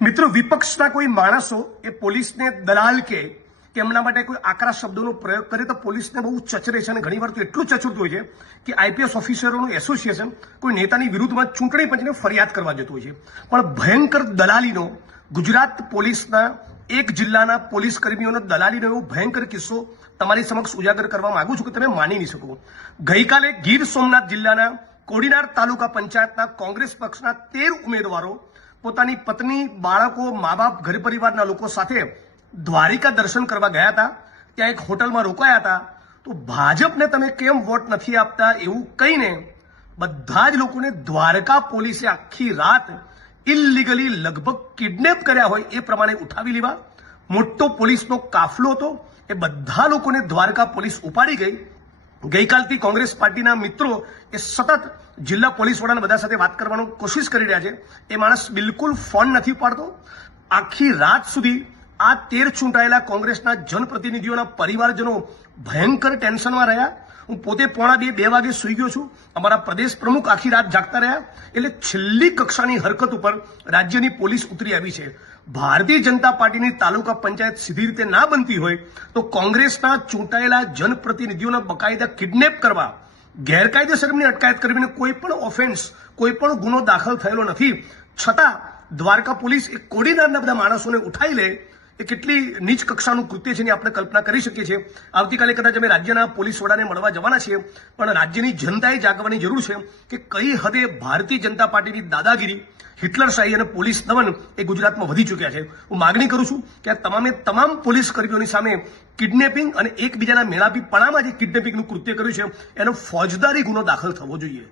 મિત્રો, વિપક્ષના કોઈ માણસો એ પોલીસને દલાલ કે એમના માટે કોઈ આકરા શબ્દોનો પ્રયોગ કરે તો પોલીસને બહુ ચચરે છે અને ઘણીવાર તો એટલું ચચરતું હોય છે કે આઈપીએસ ઓફિસરોનું એસોસિએશન કોઈ નેતાની વિરુદ્ધમાં ચૂંટણી પંચને ફરિયાદ કરવા જતું હોય છે। પણ ભયંકર દલાલીનો ગુજરાત પોલીસના એક જિલ્લાના પોલીસ કર્મીઓનો દલાલીનો એવો ભયંકર કિસ્સો તમારી સમક્ષ ઉજાગર કરવા માંગુ છું કે તમે માની નહીં શકો। ગઈકાલે ગીર સોમનાથ જિલ્લાના કોડીનાર તાલુકા પંચાયતના કોંગ્રેસ પક્ષના 13 ઉમેદવારો પોતાની પત્ની, બાળકો, મા બાપ, ઘર પરિવારના લોકો સાથે દ્વારિકા દર્શન કરવા ગયા હતા। ત્યાં એક હોટલમાં રોકાયા હતા। તો ભાજપને તમે કેમ વોટ નથી આપતા એવું કહીને બધા જ લોકોને દ્વારકા પોલીસે આખી રાત ઇલીગલી લગભગ કિડનેપ કર્યા હોય એ પ્રમાણે ઉઠાવી લીધા। મોટો પોલીસનો કાફલો હતો, એ બધા લોકોને દ્વારકા પોલીસ ઉપાડી ગઈ। ગઈકાલથી કોંગ્રેસ પાર્ટીના મિત્રો એ સતત જિલ્લા પોલીસ વડાને બધા સાથે વાત કરવાનો કોશિશ કરી રહ્યા છે। એ માણસ બિલકુલ ફોન નથી ઉપાડતો। આખી રાત સુધી આ 13 ચૂંટાયેલા કોંગ્રેસના જનપ્રતિનિધિઓના પરિવારજનો ભયંકર ટેન્શનમાં રહ્યા। હું પોતે 1:30-2 વાગે સૂઈ ગયો છું। અમારા પ્રદેશ પ્રમુખ આખી રાત જાગતા રહ્યા। એટલે છેલ્લી કક્ષાની હરકત ઉપર રાજ્યની પોલીસ ઉતરી આવી છે। ભારતીય જનતા પાર્ટીની તાલુકા પંચાયત સીધી રીતે ના બનતી હોય તો કોંગ્રેસના ચૂંટાયેલા જનપ્રતિનિધિઓના બકાયદા કિડનેપ કરવા, ગેરકાયદેસરની અટકાયત કરીને કોઈ પણ ઓફેન્સ, કોઈ પણ ગુનો દાખલ થયેલો નથી, છતાં દ્વારકા પોલીસ એ કોડીનારના બધા માણસોને ઉઠાઈ લે એ કેટલી નીચ કક્ષાનું કૃત્ય છે એની આપણે કલ્પના કરી શકીએ છીએ। આવતીકાલે કદાચ અમે રાજ્યના પોલીસ વડાને મળવા જવાના છીએ, પણ રાજ્યની જનતાએ જાગવાની જરૂર છે કે કઈ હદે ભારતીય જનતા પાર્ટીની દાદાગીરી, હિટલરશાહી અને પોલીસ દમન એ ગુજરાતમાં વધી ચૂક્યા છે। હું માગણી કરું છું કે આ તમામ પોલીસ કર્મીઓની સામે કિડનેપિંગ અને એકબીજાના મેળાપીપણામાં જે કિડનેપિંગનું કૃત્ય કર્યું છે એનો ફોજદારી ગુનો દાખલ થવો જોઈએ।